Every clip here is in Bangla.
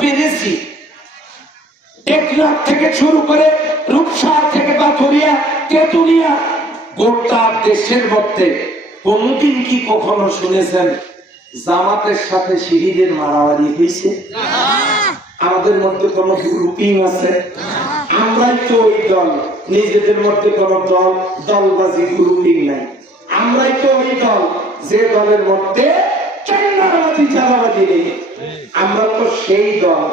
পেরেছি। টেকনাফ থেকে শুরু করে রূপসা থেকে পাথরিয়া, তেতুলিয়া, গোটা দেশের মধ্যে কোনদিন কি কখনো শুনেছেন, জামাতের সাথে শিবিরের মারামারি হয়েছে? আমাদের মধ্যে কোন গ্রুপিং আছে? আমরাই তো ওই দল, নিজেদের মধ্যে কোন দল, দলবাজি গ্রুপিং নাই। আমরাই তো ওই দল, যে দলের মধ্যে আমরা তো সেই দল,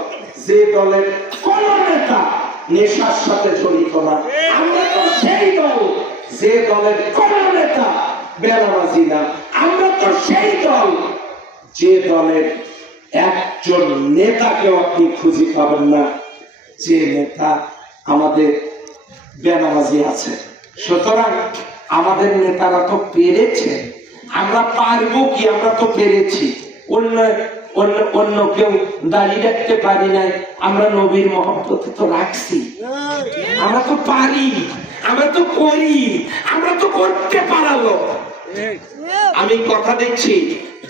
যে দলের কোন নেতা নেশার সাথে জড়িত না। আমরা তো সেই দল, যে দলের কোন নেতা না। আমরা তো সেই দল, যে দলের একজন নেতাকেও আপনি খুঁজে পাবেন না। যে নেতা আমাদের বেনামাজি আছে। সুতরাং আমাদের নেতারা তো পেরেছে। আমরা পারব কি? আমরা তো পেরেছি। অন্য অন্য অন্য কেউ দাঁড়িয়ে রাখতে পারি নাই। আমরা নবীর মহব্বতে তো রাখছি। আমরা তো পারি। আমরা তো করি। আমরা তো করতে পারালো আমি কথা দিচ্ছি,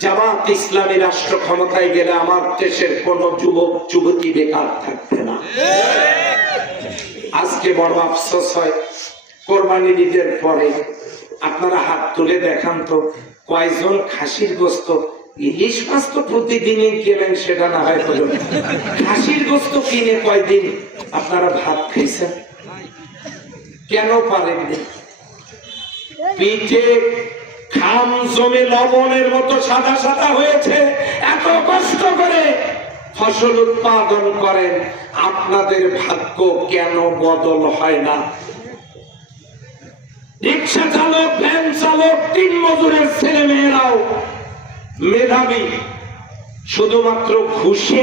জামাত ইসলামী রাষ্ট্র ক্ষমতায় গেলে আমার দেশের কোন যুবক, যুবতী বেকার থাকবে না। আজকে বড় আফসোস হয়। কোরবানি ঈদের পরে আপনারা হাত তুলে দেখান তো, কয়জন খাসির গোস্ত? ইলিশ মাছ তো প্রতিদিনই কেনেন, সেটা না হয় হলো খাসির গোস্ত কিনে কয়দিন? আপনারা ভাত খাইছেন? কেন পারেননি? পিঠে খাম জমে লবণের মতো সাদা সাদা হয়েছে, এত কষ্ট করে ফসল উৎপাদন করেন, আপনাদের ভাগ্য কেন বদল হয় না? তিন মজুরের ছেলে মেয়েরাও মেধাবী শুধুমাত্র ঘুষে